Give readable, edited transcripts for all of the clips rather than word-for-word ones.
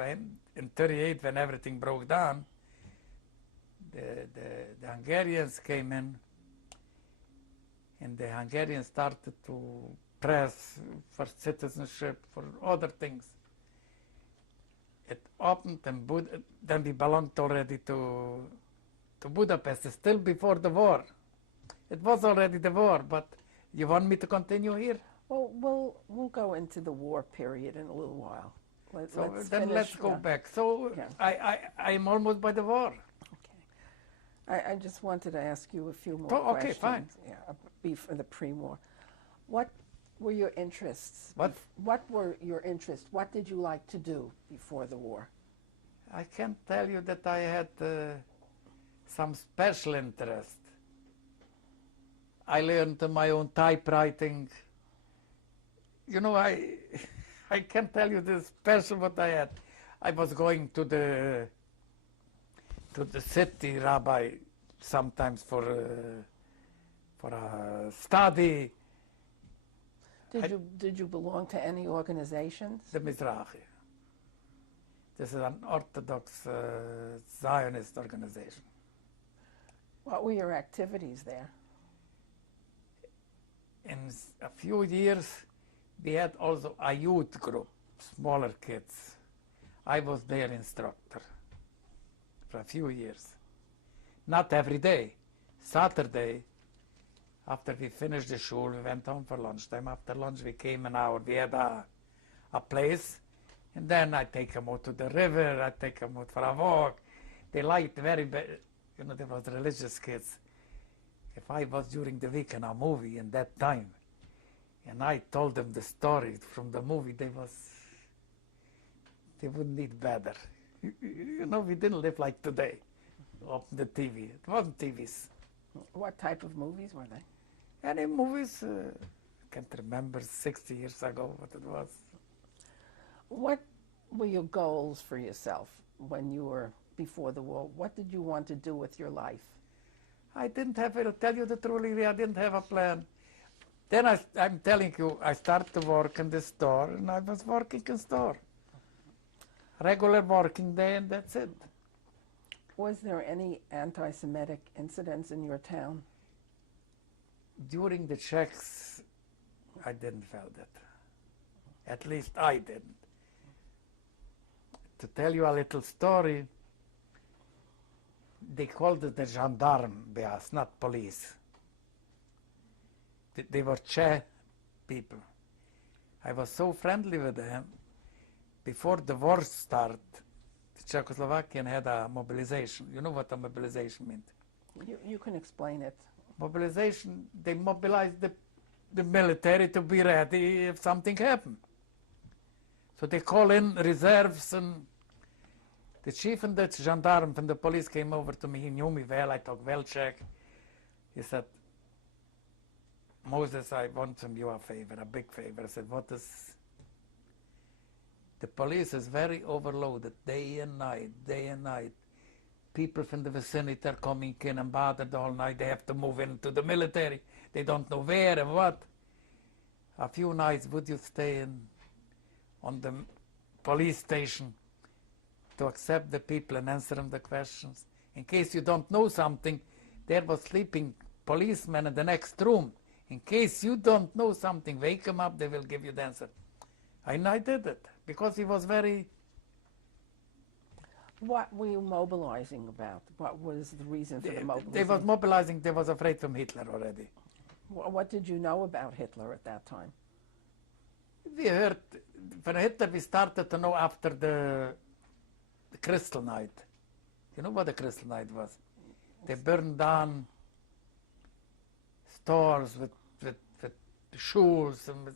in 38, when everything broke down, the Hungarians came in, and the Hungarians started to press for citizenship, for other things. It opened, and then we belonged already to Budapest, still before the war. It was already the war, but you want me to continue here? Well, we'll go into the war period in a little while. Let's go back. So yeah. I'm almost by the war. Okay. I just wanted to ask you a few more questions. Okay, fine. Yeah, before the pre-war. What were your interests? What were your interests? What did you like to do before the war? I can't tell you that I had some special interest. I learned my own typewriting. You know, I can't tell you the special what I had. I was going to the city rabbi sometimes for a study. Did you belong to any organizations? The Mizrahi. This is an Orthodox Zionist organization. What were your activities there? In a few years, we had also a youth group, smaller kids. I was their instructor for a few years. Not every day. Saturday, after we finished the shul, we went home for lunchtime. After lunch, we came an hour. We had a place, and then I take them out to the river. I take them out for a walk. They liked very, you know, there was religious kids. If I was during the week in a movie in that time, and I told them the story from the movie, they wouldn't need better. You know, we didn't live like today. Open the TV. It wasn't TVs. What type of movies were they? Any movies? I can't remember 60 years ago what it was. What were your goals for yourself when you were before the war? What did you want to do with your life? I didn't have, I'll tell you the truth, I didn't have a plan. Then I'm telling you, I started to work in the store, and I was working in store. Regular working day, and that's it. Was there any anti-Semitic incidents in your town? During the Czechs, I didn't feel that. At least I didn't. To tell you a little story, they called it the gendarme beas, not police. They were Czech people. I was so friendly with them. Before the war started, the Czechoslovakian had a mobilization. You know what a mobilization meant? You can explain it. Mobilization, they mobilized the military to be ready if something happened. So they call in reserves, and the chief and the gendarme from the police came over to me. He knew me well. I talk well Czech. He said, Moses, I want from you a favor, a big favor. I said, what is? The police is very overloaded, day and night, day and night. People from the vicinity are coming in and bothered all night. They have to move into the military. They don't know where and what. A few nights, would you stay on the police station to accept the people and answer them the questions? In case you don't know something, there was sleeping policemen in the next room. In case you don't know something, wake them up, they will give you the answer. And I did it, because he was very... What were you mobilizing about? What was the reason for the mobilization? They was mobilizing, they was afraid from Hitler already. What did you know about Hitler at that time? We heard, from Hitler we started to know after the Crystal Night. You know what the Crystal Night was? They burned down stores with shoes, and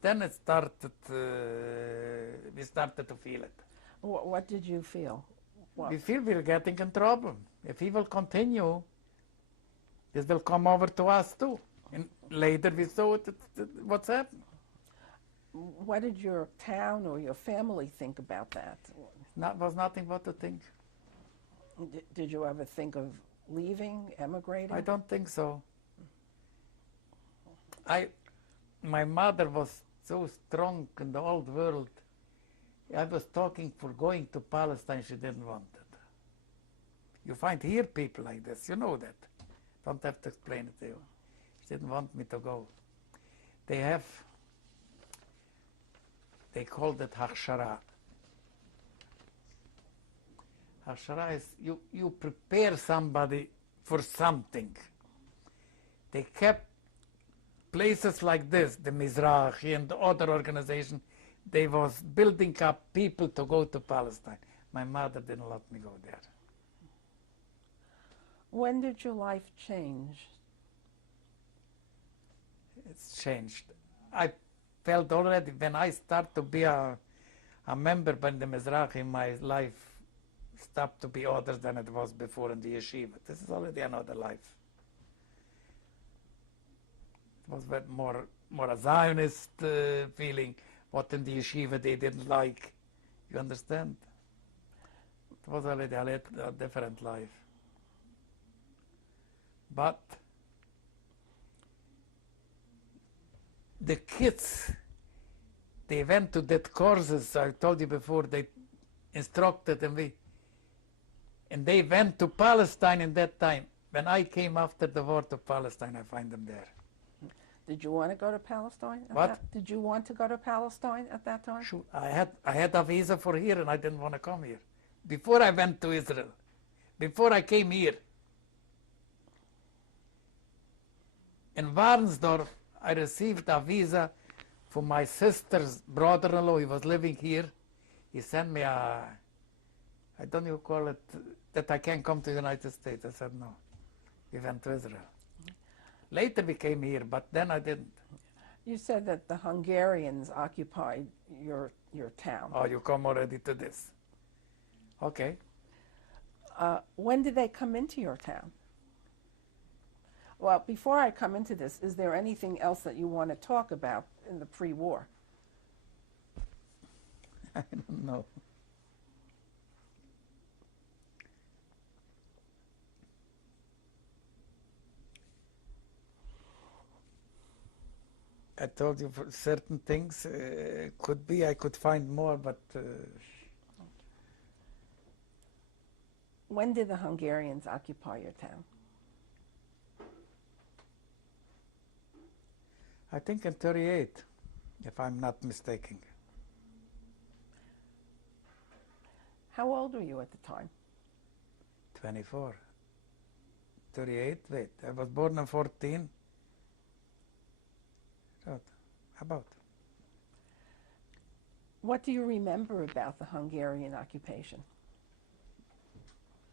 then it started, we started to feel it. What did you feel? We feel we're getting in trouble. If he will continue, this will come over to us too. And later we saw what's happened. What did your town or your family think about that? Was nothing but to think. Did you ever think of leaving, emigrating? I don't think so. My mother was so strong in the old world. I was talking for going to Palestine, she didn't want it. You find here people like this, you know that. Don't have to explain it to you. She didn't want me to go. They called it Hachshara. Hachshara is you prepare somebody for something. They kept places like this, the Mizrahi and the other organization, they was building up people to go to Palestine. My mother didn't let me go there. When did your life change? It's changed. I felt already when I started to be a member by the Mizrahi, my life stopped to be other than it was before in the yeshiva. This is already another life. It was more a Zionist feeling. What in the yeshiva they didn't like. You understand? It was already a different life. But the kids, they went to that courses, I told you before, they instructed and they went to Palestine in that time. When I came after the war to Palestine, I find them there. Did you want to go to Palestine? Did you want to go to Palestine at that time? Sure. I had a visa for here and I didn't want to come here. Before I went to Israel, before I came here. In Warnsdorf, I received a visa for my sister's brother-in-law. He was living here. He sent me I don't know call it, that I can come to the United States. I said no. We went to Israel. Later we came here, but then I didn't. You said that the Hungarians occupied your town. Oh, you come already to this. Okay. When did they come into your town? Well, before I come into this, is there anything else that you want to talk about in the pre-war? I don't know. I told you for certain things, could be I could find more, but... When did the Hungarians occupy your town? I think in 38, if I'm not mistaken. How old were you at the time? 24. 38, wait, I was born in 14. About. What do you remember about the Hungarian occupation?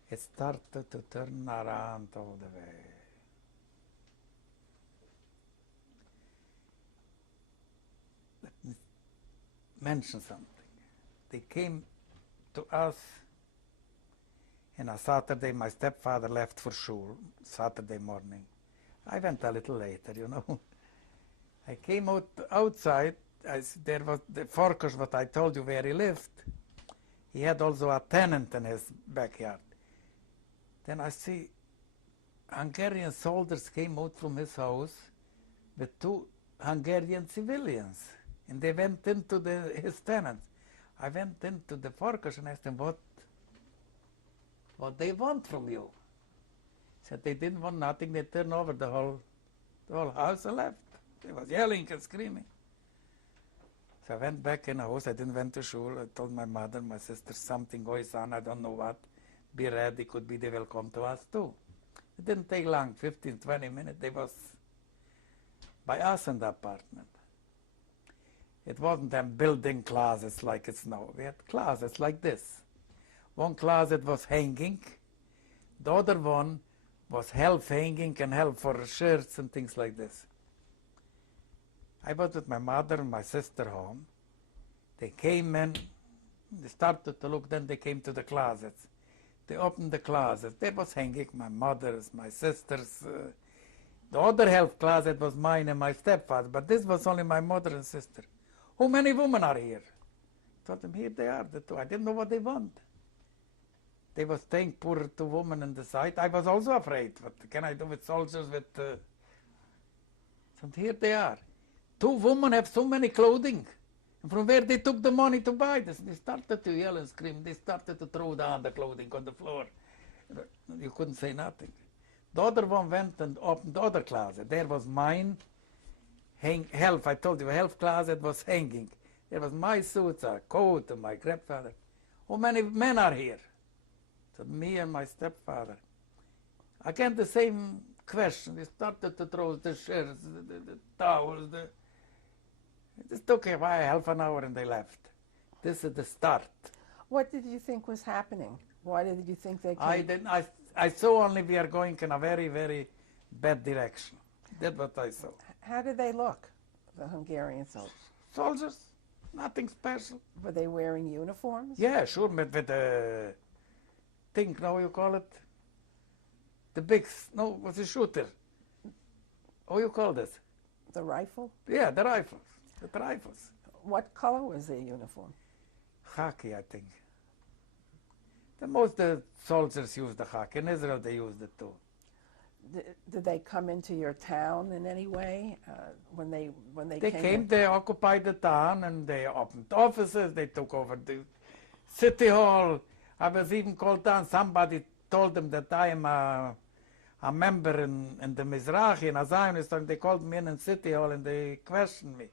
It started to turn around all the way. Let me mention something. They came to us on a Saturday. My stepfather left for shul Saturday morning. I went a little later, you know. I came outside. There was the Forkos, what I told you, where he lived. He had also a tenant in his backyard. Then I see Hungarian soldiers came out from his house with 2 Hungarian civilians, and they went into his tenants. I went into the Forkos and asked them what they want from you. Said they didn't want nothing. They turned over the whole house and left. They was yelling and screaming. So I went back in the house. I didn't went to shul. I told my mother, my sister, something goes on. I don't know what. Be ready. Could be they will come to us too. It didn't take long, 15, 20 minutes. They was by us in the apartment. It wasn't them building closets like it's now. We had closets like this. One closet was hanging. The other one was half hanging and half for shirts and things like this. I was with my mother and my sister home. They came in, they started to look, then they came to the closets. They opened the closet. There was hanging my mother's, my sister's. The other half closet was mine and my stepfather, but this was only my mother and sister. How many women are here? I told them, here they are, the 2. I didn't know what they want. They were staying poor 2 women in the side. I was also afraid. What can I do with soldiers with... So here they are. 2 women have so many clothing. And from where they took the money to buy this. They started to yell and scream. They started to throw the underclothing on the floor. You couldn't say nothing. The other one went and opened the other closet. There was mine, health. I told you, health closet was hanging. There was my suits, a coat, and my grandfather. How many men are here? So me and my stepfather. Again, the same question. They started to throw the shirts, the towels. It took a while, half an hour, and they left. This is the start. What did you think was happening? Why did you think they came? I saw only we are going in a very, very bad direction. That's what I saw. How did they look, the Hungarian soldiers? Soldiers, nothing special. Were they wearing uniforms? Yeah, sure, with the thing, now you call it? The big, no, what's a shooter? How you call this? The rifle? Yeah, the rifles. The rifles. What color was their uniform? Khaki, I think. Most soldiers use the khaki. In Israel, they used it too. Did they come into your town in any way when they They came? came, they occupied the town, and they opened offices. They took over the city hall. I was even called down. Somebody told them that I am a member in the Mizrahi, in a Zionist, and they called me in city hall and they questioned me.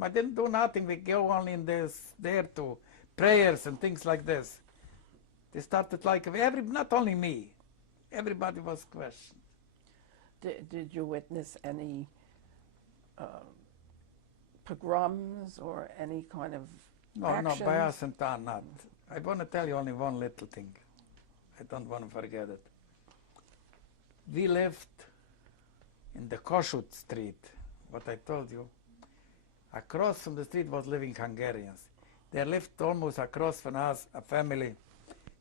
I didn't do nothing. We go only in there to prayers and things like this. They started like not only me, everybody was questioned. Did you witness any pogroms or any kind of actions? No, by us and town, not. I want to tell you only one little thing. I don't want to forget it. We lived in the Kossuth Street, what I told you. Across from the street was living Hungarians. There lived almost across from us a family.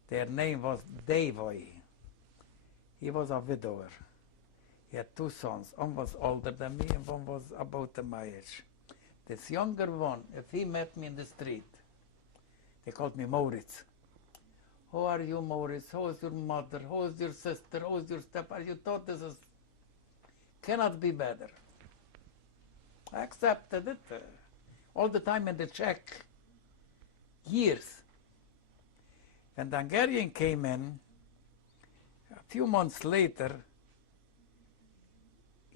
Their name was Devoy. He was a widower. He had two sons. One was older than me and one was about my age. This younger one, if he met me in the street, they called me Moritz. How are you, Moritz? How is your mother? How is your sister? How is your stepfather? You thought this cannot be better. I accepted it all the time in the Czech years. When the Hungarian came in, a few months later,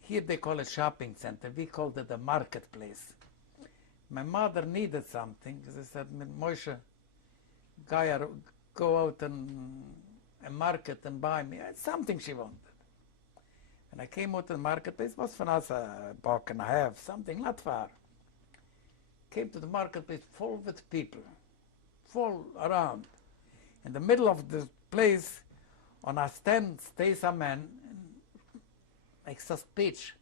here they call it shopping center. We called it the marketplace. My mother needed something. She said, Moshe, go out and market and buy me. Something she wanted. And I came out to the marketplace. It was for us a buck and a half, something not far. Came to the marketplace full with people, full around. In the middle of the place, on a stand, stays a man and makes a speech.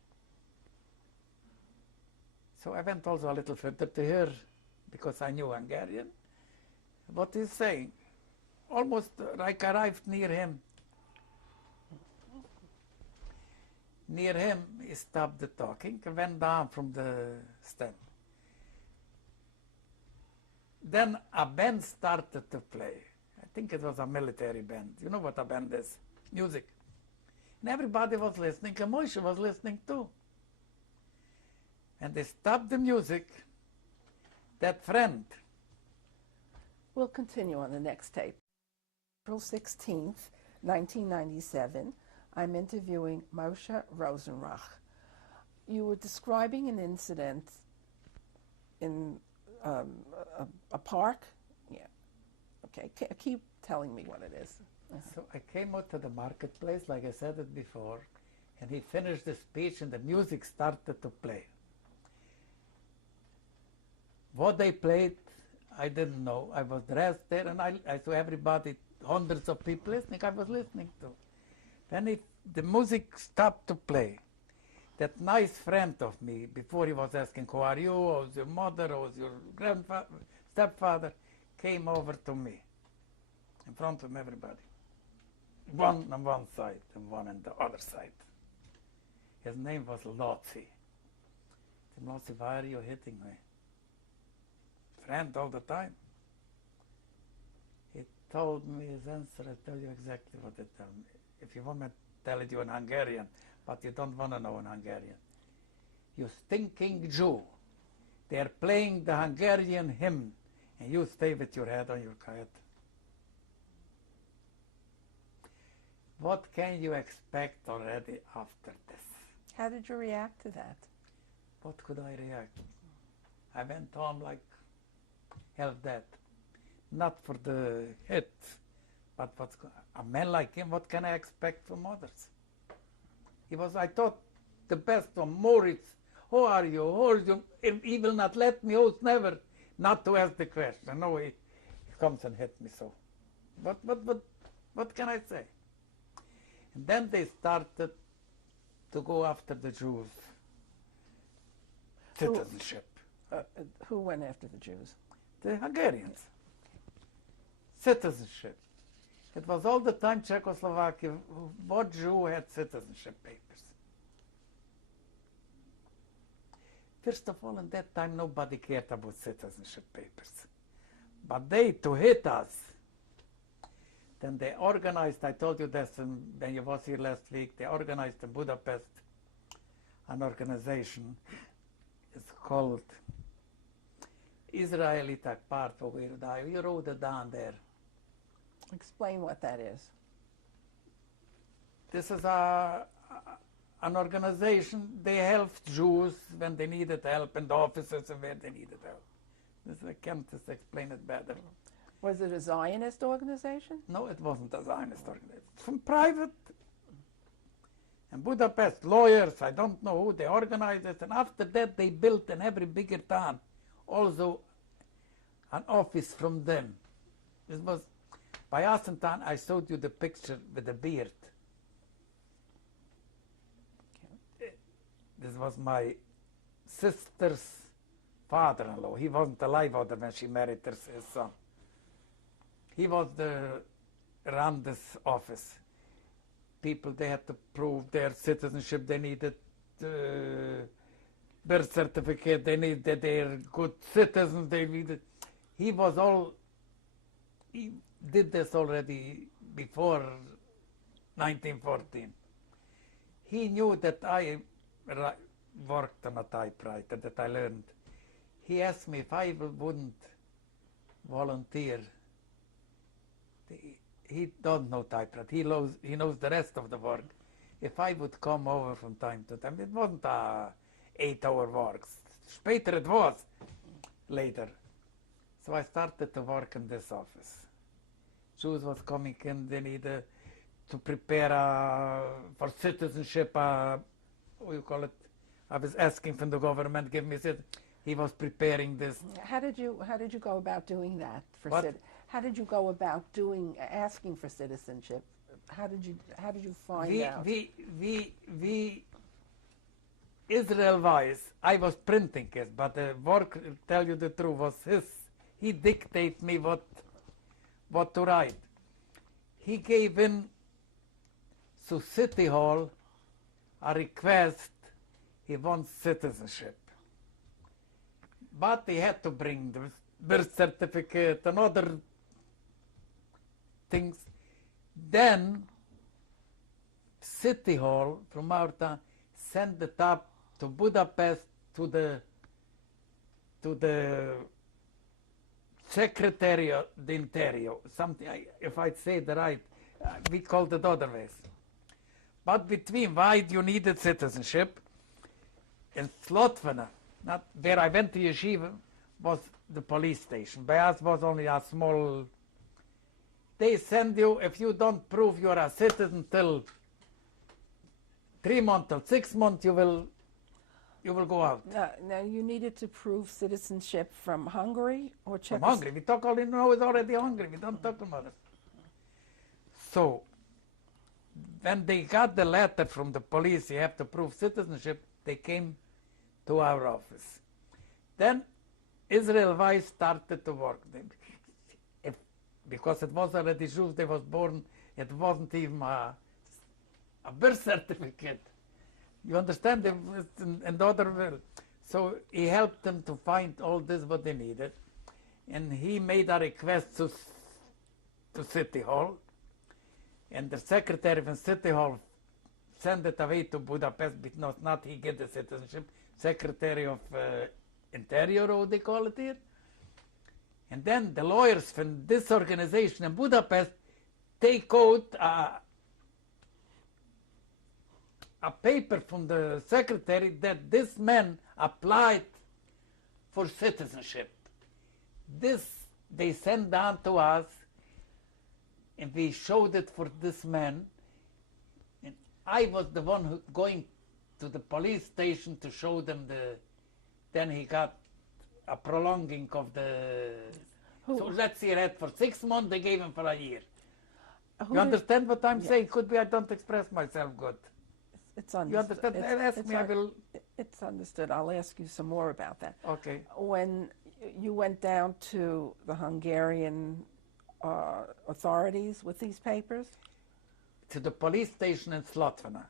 So I went also a little further to hear, because I knew Hungarian, what he's saying. Almost like I arrived near him. Near him, he stopped the talking and went down from the stand. Then a band started to play. I think it was a military band. You know what a band is? Music. And everybody was listening, and Moshe was listening too. And they stopped the music. That friend. We'll continue on the next tape. April 16th, 1997, I'm interviewing Moshe Rosenrauch. You were describing an incident in a park? Yeah. Okay, keep telling me what it is. So I came out to the marketplace, like I said it before, and he finished the speech and the music started to play. What they played, I didn't know. I was dressed there and I saw everybody, hundreds of people listening, I was listening to. Then the music stopped to play. That nice friend of me, before he was asking, how are you, how's your mother, how's your stepfather, came over to me in front of everybody. One on one side and one on the other side. His name was Lotzi. I said, Lotzi, why are you hitting me? Friend all the time. He told me his answer. I tell you exactly what he told me. If you want me to tell it you in Hungarian, but you don't want to know in Hungarian. You stinking Jew. They are playing the Hungarian hymn, and you stay with your head on your head. What can you expect already after this? How did you react to that? What could I react? I went on like hell dead. Not for the hit, but a man like him, what can I expect from others? He was, I thought, the best one. Moritz, who are you? Who are you? He will not let me out, never, not to ask the question. No, he comes and hit me so. What can I say? And then they started to go after the Jews. Citizenship. Who went after the Jews? The Hungarians. Citizenship. It was all the time Czechoslovakia. What Jew had citizenship papers? First of all, in that time, nobody cared about citizenship papers. But they, to hit us, then they organized, I told you this when you was here last week, they organized in Budapest an organization. It's called Israeli Pártfoglalkozás. You wrote it down there. Explain what that is. This is an organization. They helped Jews when they needed help in the offices and where they needed help. I can't just explain it better. Was it a Zionist organization? No, it wasn't a Zionist organization. It's from private. In Budapest, lawyers, I don't know who, they organized it. And after that, they built in every bigger town also an office from them. This was by Asentan. I showed you the picture with the beard. Okay. This was my sister's father-in-law. He wasn't alive when she married his son. He was ran this office. People, they had to prove their citizenship. They needed birth certificate. They needed their good citizens. They needed. He did this already before 1914. He knew that I worked on a typewriter, that I learned. He asked me if I wouldn't volunteer. He doesn't know typewriter. He knows the rest of the work. If I would come over from time to time, it wasn't a 8-hour work. Später it was, later. So I started to work in this office. Jews was coming in, they needed to prepare for citizenship, what do you call it? I was asking from the government, give me it. He was preparing this. How did you go about doing that? How did you go about asking for citizenship? How did you find out? We Israel-wise, I was printing it, but the work, tell you the truth, was his. He dictated me what to write. He gave in to City Hall a request. He wants citizenship. But he had to bring the birth certificate and other things. Then City Hall from our town sent it up to Budapest to the Secretary of the Interior. Something, if I say the right, we called it other ways. But between why you needed citizenship, in Slotvena, not where I went to yeshiva, was the police station. By us was only a small. They send you, if you don't prove you're a citizen till 3 months, till 6 months, you will go out. Now you needed to prove citizenship from Hungary or Czech. From Hungary. We talk only now it's already Hungary. We don't talk about it. So when they got the letter from the police, you have to prove citizenship, they came to our office. Then Israel Weiss started to work. Because it was already Jews, they was born, it wasn't even a birth certificate. You understand? In the other world. So he helped them to find all this what they needed. And he made a request to City Hall. And the secretary from City Hall sent it away to Budapest, because not he get the citizenship. Secretary of interior, how they call it here. And then the lawyers from this organization in Budapest take out a paper from the secretary that this man applied for citizenship. This they sent down to us, and we showed it for this man. And I was the one who going to the police station to show them the. Then he got a prolonging of the. So let's see that for 6 months they gave him for a year. You understand what I'm saying? Could be I don't express myself good. It's understood. You understand? Ask me, I will. It's understood. I'll ask you some more about that. Okay. When you went down to the Hungarian authorities with these papers? To the police station in Slotvena.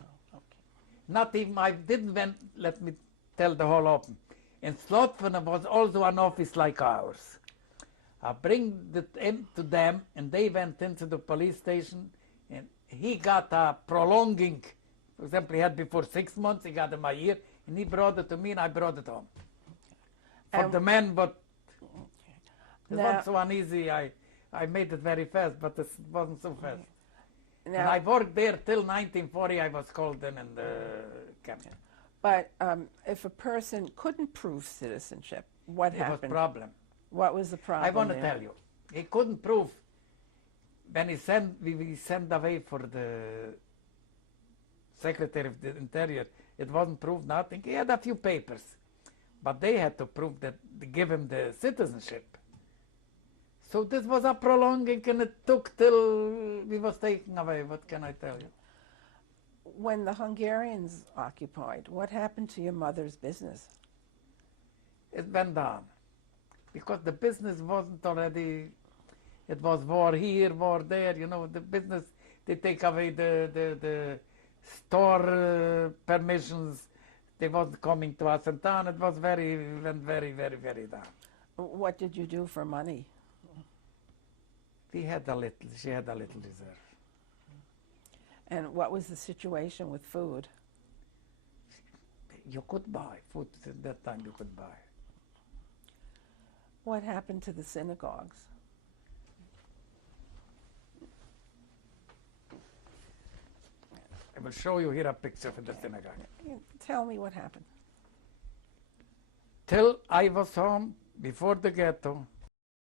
Oh, okay. Not even, I didn't went, let me tell the whole open. In Slotvena was also an office like ours. I bring it in to them, and they went into the police station, and he got a prolonging. For example, he had before 6 months, he got him a year, and he brought it to me, and I brought it home. For the man, but it wasn't so uneasy. I made it very fast, but it wasn't so fast. And I worked there till 1940. I was called in the camp. But if a person couldn't prove citizenship, what happened? It was a problem. What was the problem? I want to tell you, he couldn't prove. When we sent away for the Secretary of the Interior, it wasn't proved nothing. He had a few papers, but they had to prove that they give him the citizenship. So this was a prolonging, and it took till we was taken away. What can I tell you? When the Hungarians occupied, what happened to your mother's business? It went down. Because the business wasn't already, it was war here, war there, you know, the business, they take away the store permissions, they wasn't coming to us in town, it was went very, very, very down. What did you do for money? We had a little, she had a little reserve. And what was the situation with food? You could buy food, at that time you could buy. What happened to the synagogues? I will show you here a picture of the synagogue. Tell me what happened. Till I was home, before the ghetto,